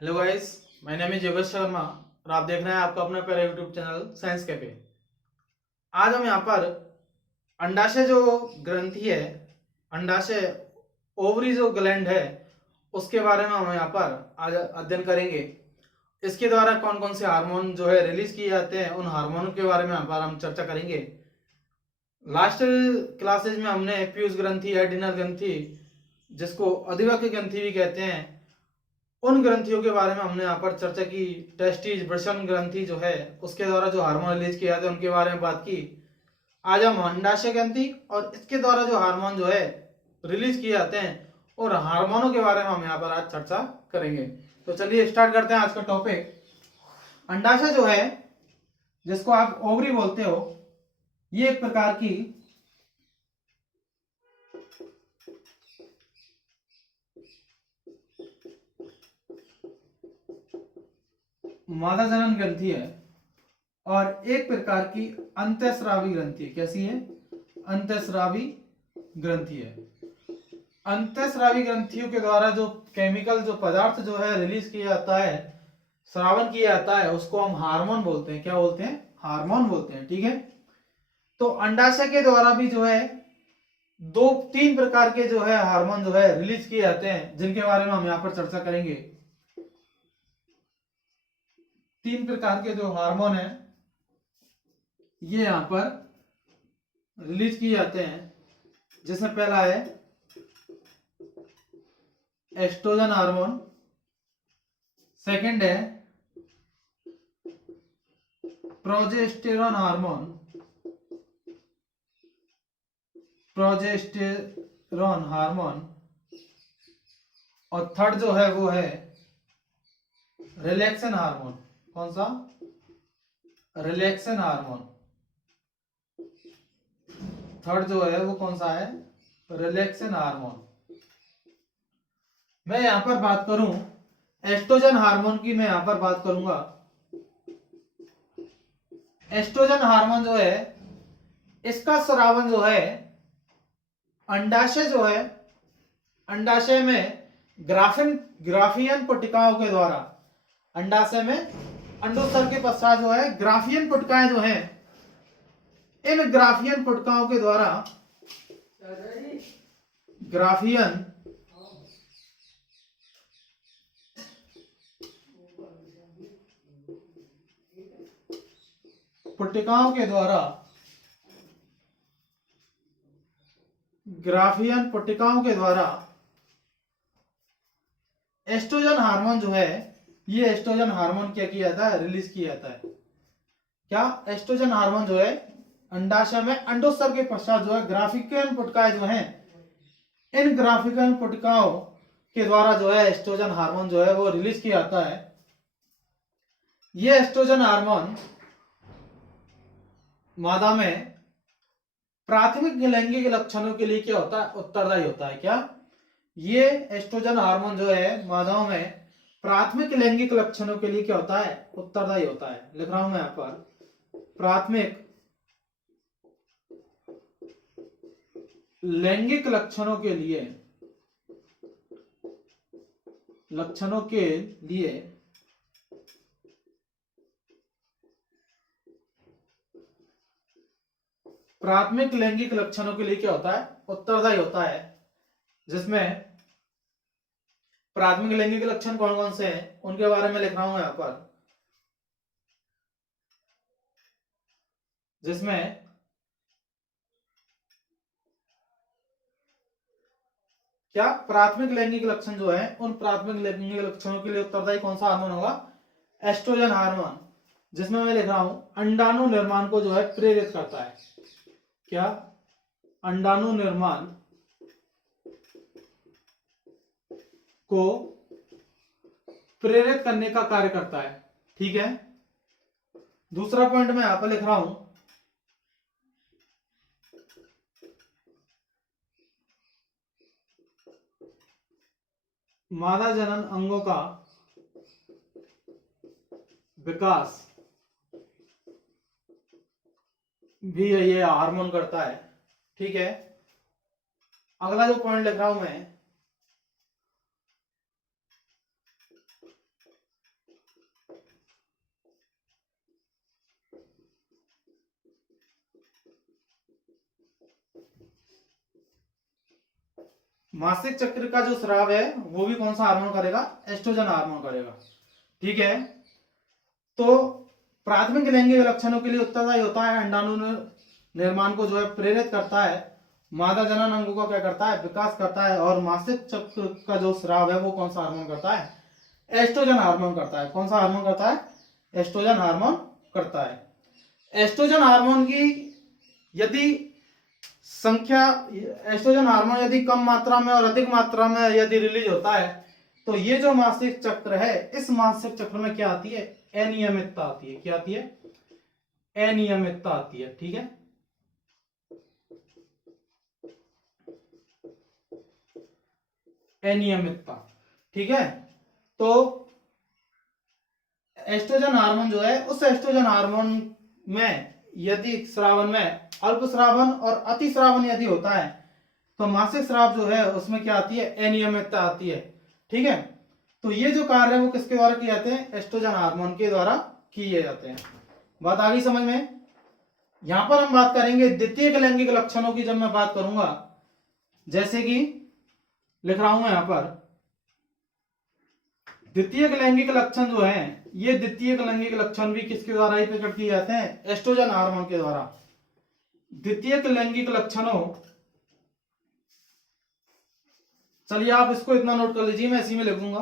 Hello guys, my name is Yogesh Sharma और आप देख रहे हैं आपका अपना प्यारा यूट्यूब चैनल साइंस कैफे। आज हम यहाँ पर अंडाशय जो ग्रंथि है, अंडाशय ओवरी जो ग्लैंड है, उसके बारे में हम यहाँ पर आज अध्ययन करेंगे। इसके द्वारा कौन कौन से हार्मोन जो है रिलीज किए जाते हैं, उन हार्मोनों के बारे में यहाँ पर हम चर्चा करेंगे। लास्ट क्लासेज में हमने पीयूष ग्रंथि, एडिनल ग्रंथि, जिसको अधिवक्र ग्रंथि भी कहते हैं, उन ग्रंथियों के बारे में हमने यहाँ पर चर्चा की। टेस्टिस वृषण ग्रंथि जो है, उसके द्वारा जो हार्मोन रिलीज किए जाते हैं उनके बारे में बात की। आज हम अंडाशय ग्रंथि और इसके द्वारा जो हार्मोन जो है रिलीज किए जाते हैं और हार्मोनों के बारे में हम यहाँ पर आज चर्चा करेंगे। तो चलिए स्टार्ट करते हैं आज का टॉपिक। अंडाशय जो है, जिसको आप ओवरी बोलते हो, ये एक प्रकार की मादा जनन ग्रंथि है और एक प्रकार की अंतःस्रावी ग्रंथि है। कैसी है? अंतःस्रावी ग्रंथि है। अंतःस्रावी ग्रंथियों के द्वारा जो केमिकल, जो पदार्थ जो है रिलीज किया जाता है, स्रावन किया जाता है, उसको हम हार्मोन बोलते हैं। क्या बोलते हैं? हार्मोन बोलते हैं। ठीक है। तो अंडाशय के द्वारा भी जो है दो तीन प्रकार के जो है हार्मोन जो है रिलीज किए जाते हैं, जिनके बारे में हम यहाँ पर चर्चा करेंगे। तीन प्रकार के जो हार्मोन है ये यहां पर रिलीज किए जाते हैं, जिसमें पहला है एस्ट्रोजन हार्मोन, सेकंड है प्रोजेस्टेरॉन हार्मोन, प्रोजेस्टेरॉन हार्मोन, और थर्ड जो है वो है रिलैक्सन हार्मोन। कौन सा? Relaxin hormone. थर्ड जो है वो कौन सा है? Relaxin hormone. मैं यहां पर बात करूं एस्ट्रोजन हार्मोन की, मैं यहां पर बात करूंगा। एस्ट्रोजन हार्मोन जो है, इसका स्रावन जो है अंडाशय जो है, अंडाशय में ग्राफियन पट्टिकाओं के द्वारा, अंडाशय में अंडोत्तर के पश्चात जो है ग्राफियन पट्टिकाएं जो हैं, इन ग्राफियन पट्टिकाओं के द्वारा, ग्राफियन पट्टिकाओं के द्वारा, ग्राफियन पट्टिकाओं के द्वारा एस्ट्रोजन हार्मोन जो है, ये एस्ट्रोजन हार्मोन क्या किया जाता है? रिलीज किया जाता है। क्या? एस्ट्रोजन हार्मोन जो है अंडाशय में अंडोत्तर के पश्चात जो है ग्राफिकन पट्टिकाएं जो हैं, इन ग्राफिकन पट्टिकाओं के द्वारा जो है एस्ट्रोजन हार्मोन जो है वो रिलीज किया जाता है। ये एस्ट्रोजन हार्मोन मादा में प्राथमिक लैंगिक लक्षणों के लिए क्या होता है? उत्तरदायी होता है। क्या? ये एस्ट्रोजन हार्मोन जो है मादाओं में प्राथमिक लैंगिक लक्षणों के लिए क्या होता है? उत्तरदायी होता है। लिख रहा हूं मैं यहां पर, प्राथमिक लैंगिक लक्षणों के लिए, प्राथमिक लैंगिक लक्षणों के लिए क्या होता है? उत्तरदायी होता है। जिसमें प्राथमिक लैंगिक लक्षण कौन कौन से हैं उनके बारे में लिख रहा हूं यहां पर। जिसमें क्या प्राथमिक लैंगिक लक्षण जो है, उन प्राथमिक लैंगिक लक्षणों के लिए उत्तरदायी कौन सा हार्मोन होगा? Oestrogen hormone. जिसमें मैं लिख रहा हूं अंडाणु निर्माण को जो है प्रेरित करता है। क्या? अंडाणु निर्माण को प्रेरित करने का कार्य करता है। ठीक है। दूसरा पॉइंट मैं यहां पर लिख रहा हूं मादा जनन अंगों का विकास भी ये हार्मोन करता है। ठीक है। अगला जो पॉइंट लिख रहा हूं मैं, मासिक चक्र का जो स्राव है वो भी कौन सा हार्मोन करेगा? एस्ट्रोजन हार्मोन करेगा। ठीक है, तो प्राथमिक लैंगिक लक्षणों के लिए उत्तरदायी होता है, अंडाणु निर्माण को जो है प्रेरित करता है, मादा जनन अंगों का क्या करता है? विकास करता है। और मासिक चक्र का जो स्राव है वो कौन सा हार्मोन करता है? एस्ट्रोजन हार्मोन करता है। कौन सा हार्मोन करता है? एस्ट्रोजन हार्मोन करता है। एस्ट्रोजन हार्मोन की यदि संख्या, एस्ट्रोजन हार्मोन यदि कम मात्रा में और अधिक मात्रा में यदि रिलीज होता है तो ये जो मासिक चक्र है, इस मासिक चक्र में क्या आती है? अनियमितता आती है। क्या आती है? अनियमितता आती है। ठीक है, अनियमितता। ठीक है, तो एस्ट्रोजन हार्मोन जो है, उस एस्ट्रोजन हार्मोन में यदि श्रावण में अल्प श्रावण और अति श्रावण यदि होता है तो मासिक स्राव जो है उसमें क्या आती है? अनियमितता आती है। ठीक है, तो ये जो कार्य है वो किसके द्वारा किए जाते हैं? एस्ट्रोजन हार्मोन के द्वारा किए जाते हैं। बात आ गई समझ में? यहां पर हम बात करेंगे द्वितीयक लैंगिक लक्षणों की। जब मैं बात करूंगा, जैसे कि लिख रहा हूं मैं यहां पर, द्वितीयक लैंगिक लक्षण जो है, ये द्वितीयक लैंगिक लक्षण भी किसके द्वारा ही प्रकट किए जाते हैं? एस्ट्रोजन हार्मोन के द्वारा। द्वितीयक लैंगिक लक्षणों, चलिए आप इसको इतना नोट कर लीजिए, मैं इसी में लिखूंगा,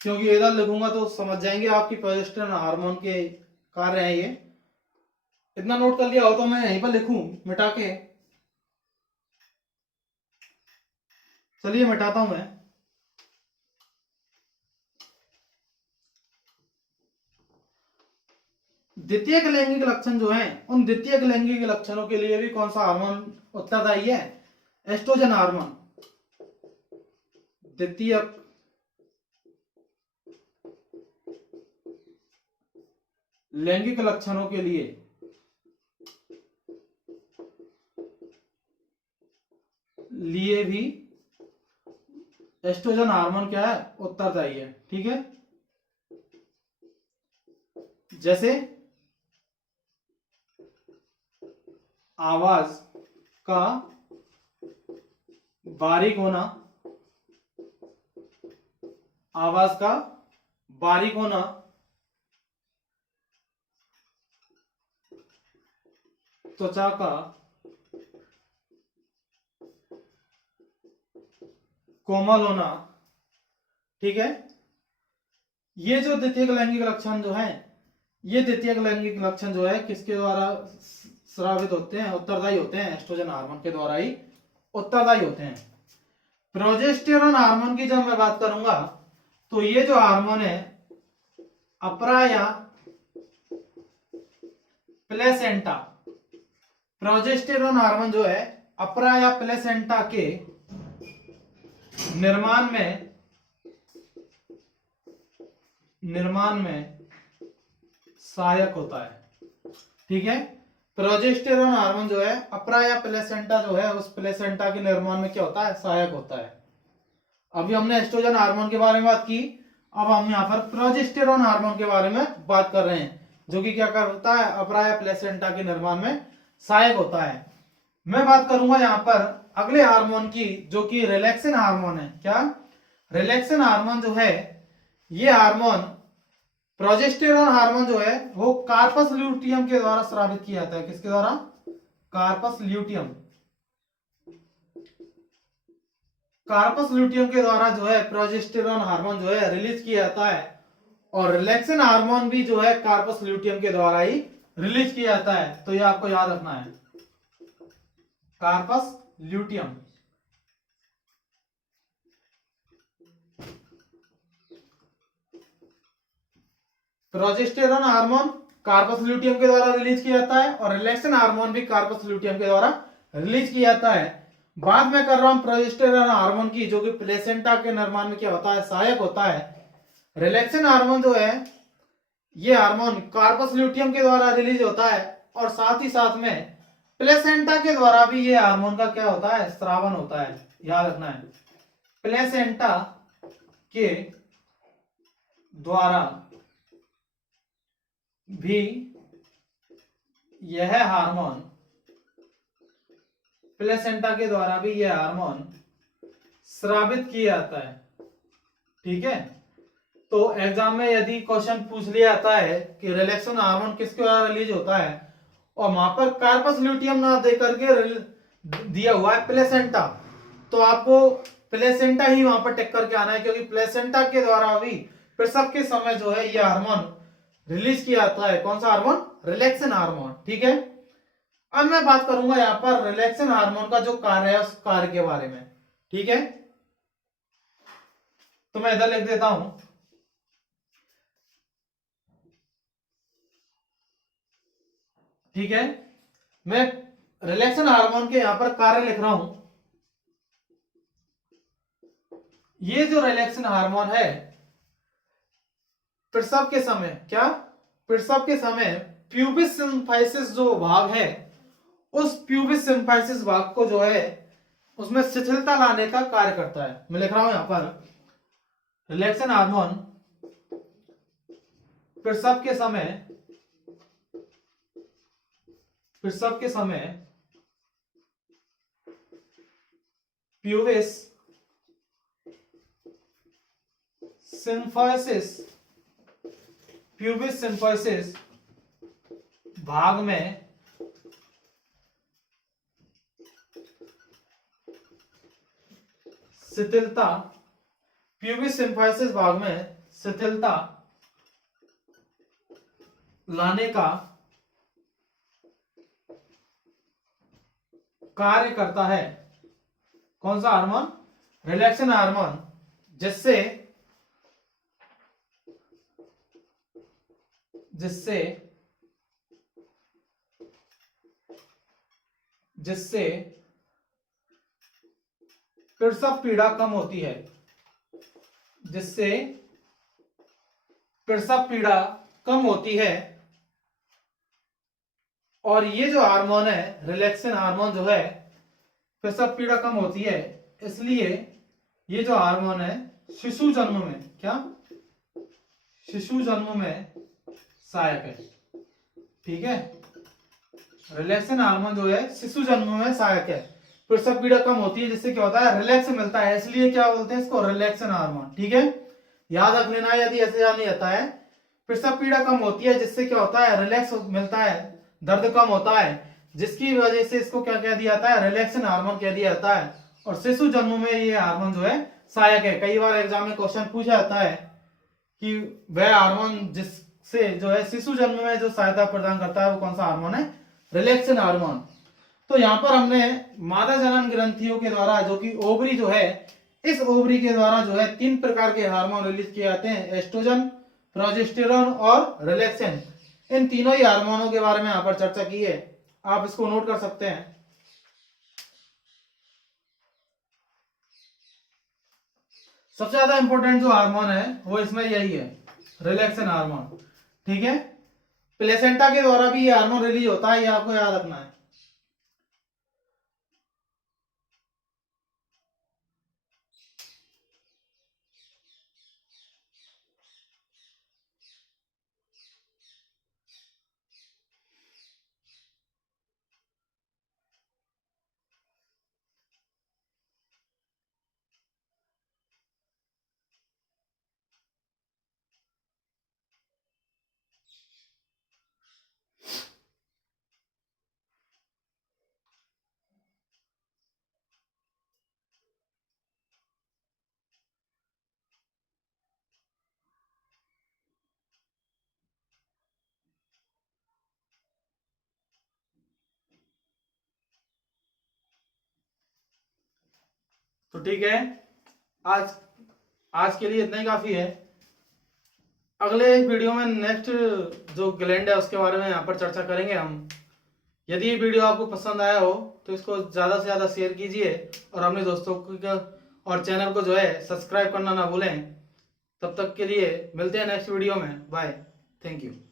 क्योंकि इधर लिखूंगा तो समझ जाएंगे आपकी प्रोजेस्टेरोन हार्मोन के कार्य है ये। इतना नोट कर लिया हो तो मैं यहीं पर लिखूं मिटा के। चलिए मिटाता हूं मैं। द्वितीयक लैंगिक लक्षण जो है, उन द्वितीयक लैंगिक लक्षणों के लिए भी कौन सा हार्मोन उत्तरदायी है? Oestrogen hormone. द्वितीयक लैंगिक लक्षणों के लिए भी एस्ट्रोजन हार्मोन क्या है? उत्तरदायी है। ठीक है, जैसे आवाज का बारीक होना, आवाज का बारीक होना, त्वचा का कोमल होना। ठीक है, ये जो द्वितीयक लैंगिक लक्षण जो है, ये द्वितीयक लैंगिक लक्षण जो है किसके द्वारा स्रावित होते हैं? उत्तरदायी होते हैं, एस्ट्रोजन हार्मोन के द्वारा ही उत्तरदायी होते हैं। प्रोजेस्टेरोन हार्मोन की जब मैं बात करूंगा तो ये जो हार्मोन है अपरा या प्लेसेंटा, प्रोजेस्टेरोन हार्मोन जो है अपरा या प्लेसेंटा के निर्माण में सहायक होता है। ठीक है, प्रोजेस्टेरोन हार्मोन जो है अपरा या प्लेसेंटा जो है, उस प्लेसेंटा के निर्माण में क्या होता है? सहायक होता है। अभी हमने एस्ट्रोजन हार्मोन के बारे में बात की, अब हम यहाँ पर प्रोजेस्टेरोन हार्मोन के बारे में बात कर रहे हैं, जो कि क्या करता है? अपरा या प्लेसेंटा के निर्माण में सहायक होता है। मैं बात करूंगा यहाँ पर अगले हार्मोन की, जो कि रिलैक्सिन हार्मोन है। क्या? रिलैक्सिन हार्मोन जो है, ये हार्मोन, प्रोजेस्टेरोन हार्मोन जो है वो कार्पस ल्यूटियम के द्वारा स्रावित किया जाता है। किसके द्वारा? Corpus luteum. कार्पस ल्यूटियम के द्वारा जो है प्रोजेस्टेरोन हार्मोन जो है रिलीज किया जाता है, और रिलैक्सिन हार्मोन भी जो है कार्पस ल्यूटियम के द्वारा ही रिलीज किया जाता है। तो ये आपको याद रखना है, corpus luteum. Progesterone hormone corpus luteum के द्वारा रिलीज किया जाता है, और रिलैक्सिन हार्मोन भी कार्पस ल्यूटियम के द्वारा रिलीज किया जाता है। बात मैं कर रहा हूं प्रोजेस्टेरोन हार्मोन की, जो कि प्लेसेंटा के निर्माण में क्या होता है? सहायक होता है। रिलैक्सिन हार्मोन जो है, ये हार्मोन कार्पस ल्यूटियम के द्वारा रिलीज होता है, और साथ ही साथ में प्लेसेंटा के द्वारा भी ये हार्मोन का क्या होता है? स्रावन होता है। याद रखना है, प्लेसेंटा के द्वारा भी यह हार्मोन प्लेसेंटा के द्वारा भी ये हार्मोन स्रावित किया जाता है। ठीक है, तो एग्जाम में यदि क्वेश्चन पूछ लिया जाता है कि रिलैक्सेशन हार्मोन किसके द्वारा रिलीज होता है और वहां पर कार्पस ल्यूटियम ना दे करके दिया हुआ है प्लेसेंटा, तो आपको प्लेसेंटा ही वहां पर टिक करके आना है, क्योंकि प्लेसेंटा के द्वारा भी प्रसव के समय जो है ये हार्मोन रिलीज किया जाता है। कौन सा हार्मोन? Relaxation hormone. ठीक है, अब मैं बात करूंगा यहाँ पर रिलैक्सेशन हार्मोन का जो कार्य है उस कार्य के बारे में। ठीक है, तो मैं इधर लिख देता हूं। ठीक है, मैं रिलैक्सेशन हार्मोन के यहां पर कार्य लिख रहा हूं। ये जो रिलैक्सेशन हार्मोन है प्रसव के समय, क्या प्रसव के समय प्यूबिस सिम्फाइसिस जो भाग है, उस प्यूबिस सिम्फाइसिस भाग को जो है उसमें शिथिलता लाने का कार्य करता है। मैं लिख रहा हूं यहां पर रिलैक्सेशन हार्मोन प्रसव के समय प्यूबिस सिम्फाइसिस भाग में शिथिलता, प्यूबिस सिम्फाइसिस भाग में शिथिलता लाने का कार्य करता है। कौन सा हार्मोन? रिलैक्सेशन हार्मोन, जिससे प्रसव पीड़ा कम होती है, जिससे प्रसव पीड़ा कम होती है। और ये जो हार्मोन है रिलैक्सेशन हार्मोन जो है प्रसव पीड़ा कम होती है, इसलिए ये जो हार्मोन है शिशु जन्म में, क्या शिशु जन्म में सहायक है। ठीक है, रिलैक्सेशन हार्मोन जो है शिशु जन्म में सहायक है, प्रसव पीड़ा कम होती है, जिससे क्या होता है रिलैक्स मिलता है, इसलिए क्या बोलते हैं इसको? Relaxation hormone. ठीक है, याद रख लेना यदि ऐसे याद नहीं आता है। प्रसव पीड़ा कम होती है जिससे क्या होता है रिलैक्स मिलता है, दर्द कम होता है, जिसकी वजह से इसको क्या कह दिया जाता है? रिलैक्सेशन हार्मोन कह दिया जाता है। और शिशु जन्म में ये हार्मोन जो है सहायक है। कई बार एग्जाम में क्वेश्चन पूछा जाता है कि वह हार्मोन जिससे जो है शिशु जन्म में जो सहायता प्रदान करता है वो कौन सा हार्मोन है? Relaxation hormone. तो यहाँ पर हमने मादा जनन ग्रंथियों के द्वारा, जो कि ओवरी जो है, इस ओवरी के द्वारा जो है 3 प्रकार के हार्मोन रिलीज किए जाते हैं, एस्ट्रोजन, प्रोजेस्टेरोन और रिलैक्सेन। इन तीनों ही हार्मोनों के बारे में यहाँ पर चर्चा की है, आप इसको नोट कर सकते हैं। सबसे ज्यादा इंपॉर्टेंट जो हार्मोन है वो इसमें यही है, रिलैक्सेशन हार्मोन। ठीक है, प्लेसेंटा के द्वारा भी ये हार्मोन रिलीज होता है, ये आपको याद रखना है। तो ठीक है, आज आज के लिए इतना ही काफी है। अगले वीडियो में नेक्स्ट जो ग्लैंड है उसके बारे में यहाँ पर चर्चा करेंगे हम। यदि ये वीडियो आपको पसंद आया हो तो इसको ज़्यादा से ज़्यादा शेयर कीजिए और अपने दोस्तों को और चैनल को जो है सब्सक्राइब करना ना भूलें। तब तक के लिए मिलते हैं नेक्स्ट वीडियो में। Bye, thank you.